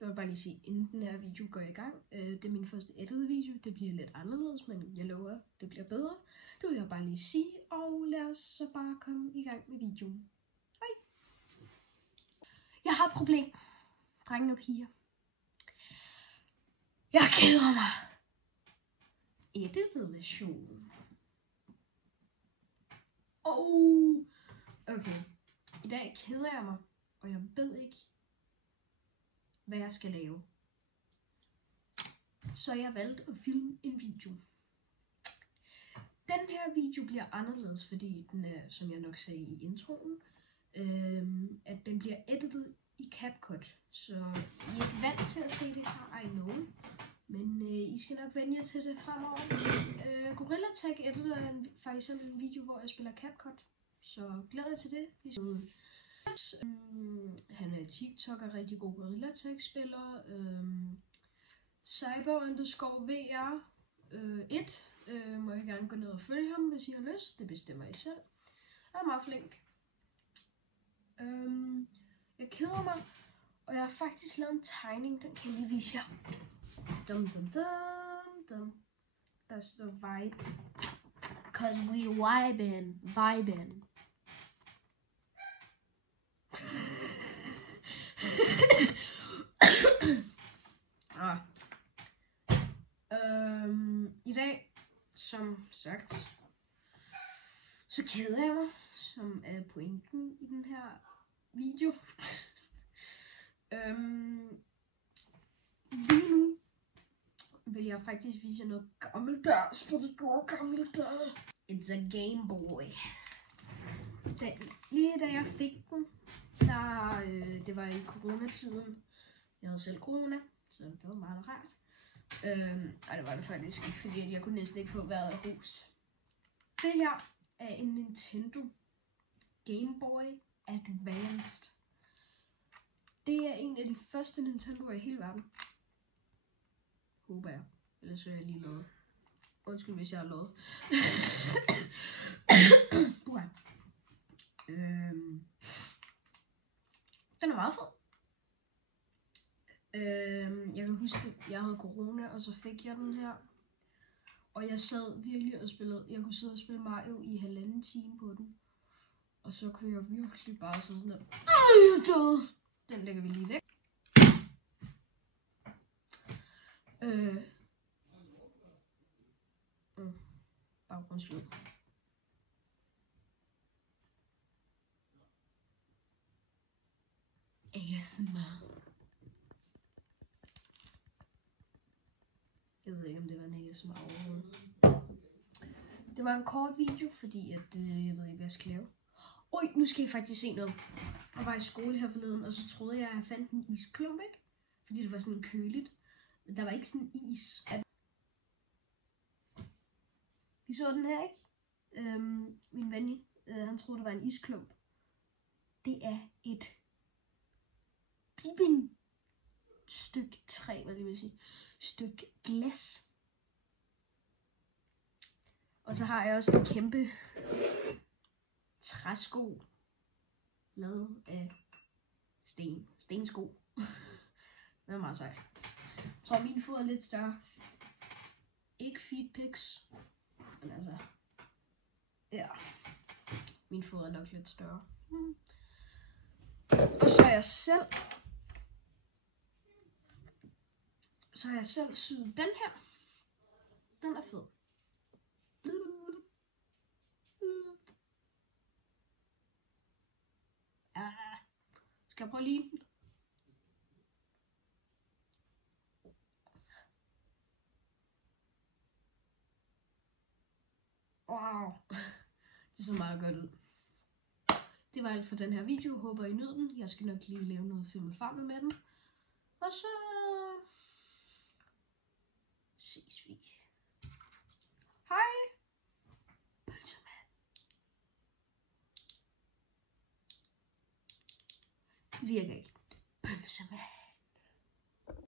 Jeg vil bare lige sige, inden den her video går i gang, det er min første edited video, det bliver lidt anderledes, men jeg lover, det bliver bedre. Det vil jeg bare lige sige, og lad os så bare komme i gang med videoen. Hej! Jeg har et problem, drenge og piger. Jeg keder mig. Edited version. Okay. I dag keder jeg mig, og jeg ved ikke, hvad jeg skal lave. Så jeg valgte at filme en video. Den her video bliver anderledes, fordi den er, som jeg nok sagde i introen, at den bliver editet i CapCut. Så I er ikke vant til at se det her, I know. Men I skal nok vende jer til det fremover. Gorilla Tag editer faktisk en video, hvor jeg spiller CapCut. Så glæder jeg til det. Han er TikToker, rigtig god Gorilla Tag spiller. Cyber_VR 1. Må I gerne gå ned og følge ham, hvis I har lyst. Det bestemmer I selv. Han er meget flink. Jeg keder mig, og jeg har faktisk lavet en tegning, den kan jeg lige vise jer. Dum dum dum dum. Der står vibe. Cause we vibin'. I dag, som sagt, så keder jeg mig, som er pointen i den her video. Lige nu vil jeg faktisk vise jer noget gammeldags på det gode gammeldags. It's a Game Boy. Lige da jeg fik den, det var i coronatiden. Jeg havde selv corona, så det var meget rart. Ej, det var det faktisk ikke, fordi jeg kunne næsten ikke få vejret af hus. Det her er en Nintendo Game Boy Advanced. Det er en af de første Nintendoer i hele verden. Håber jeg. Ellers så er jeg lige lovet. Undskyld, hvis jeg har lovet. Den er meget fed. Jeg kan huske, at jeg havde corona, og så fik jeg den her. Og jeg sad virkelig og spillede. Jeg kunne sidde og spille Mario i 1,5 time på den. Og så kunne jeg virkelig bare sådan der. Jeg døde. Den lægger vi lige væk. Baggrundslyd. ASMR. Jeg ved ikke, om det var en ASMR overhovedet. Det var en kort video, fordi at, jeg ved ikke, hvad jeg skal lave. Nu skal I faktisk se noget. Jeg var i skole her forleden, og så troede jeg, at jeg fandt en isklump, ikke? Fordi det var sådan køligt. Men der var ikke sådan is. I så den her, ikke? Min ven, han troede, det var en isklump. Det er et stykke træ, hvad det vil sige. Stykke glas. Og så har jeg også en kæmpe træsko lavet af stensko. Det er meget sej. Jeg tror min fod er lidt større. Ikke feedpics, men altså, ja, min fod er nok lidt større. Og så har jeg selv syet den her. Den er fed. Skal jeg prøve lige? Wow. Det så meget godt ud. Det var alt for den her video. Håber I nød den. Jeg skal nok lige lave noget film frem med den. Og så ses vi. Hej. Pølsemand. Virker ikke. Pølsemand.